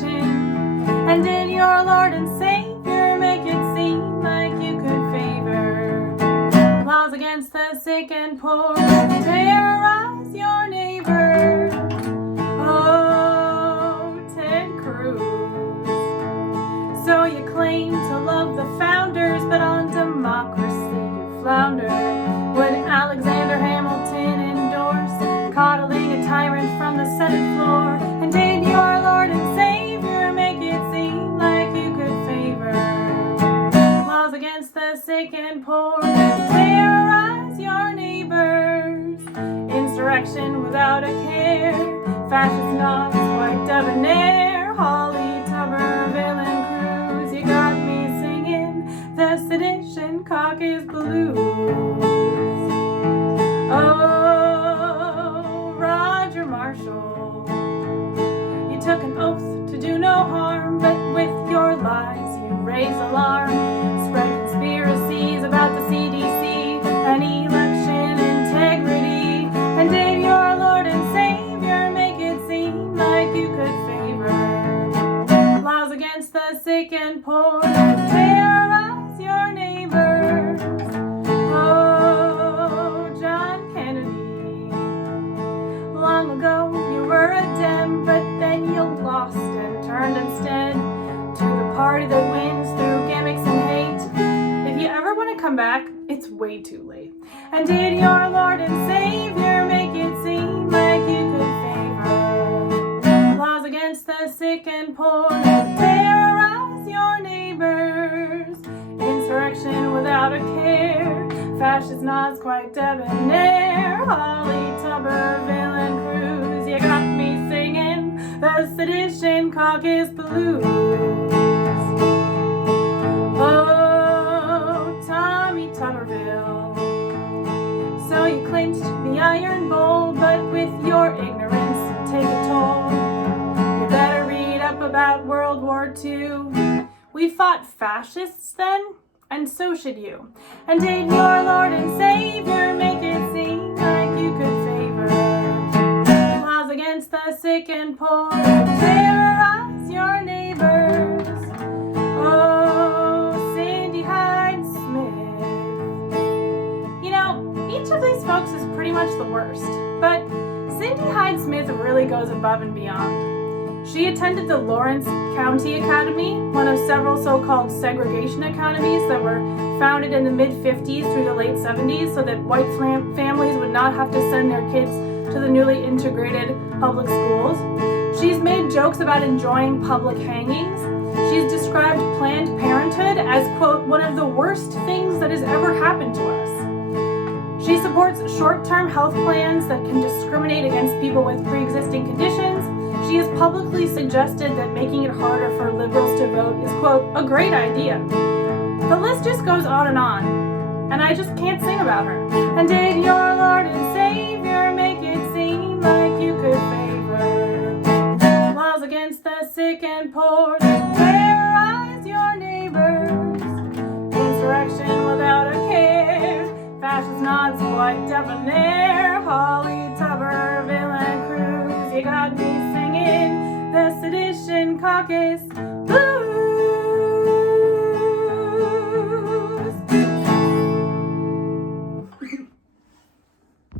insurrection? And did your Lord and Savior make it seem like you could favor laws against the sick and poor, terrorize your neighbor? Oh, Ted Cruz. So you claim to love the founders, but on democracy you flounder. Would Alexander Hamilton endorse coddling a tyrant from the Senate floor? And did your Lord and Savior make it seem like you could favor laws against the sick and poor, terrorize your neighbors? Insurrection without a care, fascist nods, white debonaire, Hawley, Tubberville, and Cruz. You got me singing the Sedition Caucus blues. Oh, Roger Marshall, you took an oath to do no harm, but with your lies you raise alarm, spread conspiracies about the CDC and election integrity. And did your Lord and Savior make it seem like you could favor laws against the sick and poor, terrorize your neighbors? Oh, John Kennedy, long ago you were a Dem, but then you lost and turned instead to the party that wins through gimmicks and hate. If you ever want to come back, it's way too late. And did your Lord and Savior make it seem like you could favor laws against the sick and poor, terrorize your neighbors? Insurrection without a care, fascist nods, quite debonaire, Hawley, Tubberville, and Cruz. You got me singing the Sedition Caucus blues. Oh, Tommy Tubberville, so you clinched the Iron Bowl, but with your ignorance take a toll. You better read up about World War II. We fought fascists then, and so should you. And did your Lord and Savior make it seem like you could favor laws against the sick and poor, terrorize your neighbors? Oh, Cindy Hyde Smith. You know, each of these folks is pretty much the worst, but Cindy Hyde Smith really goes above and beyond. She attended the Lawrence County Academy, one of several so-called segregation academies that were founded in the mid-50s through the late 70s so that white families would not have to send their kids to the newly integrated public schools. She's made jokes about enjoying public hangings. She's described Planned Parenthood as, quote, one of the worst things that has ever happened to us. She supports short-term health plans that can discriminate against people with pre-existing conditions. She has publicly suggested that making it harder for liberals to vote is, quote, a great idea. The list just goes on, and I just can't sing about her. And did your Lord and Savior make it seem like you could favor laws against the sick and poor, terrorize your neighbors? Insurrection without a care, fascist nods, white debonaire, Hawley, Tubberville, and Cruz. You got me singing the Sedition Caucus.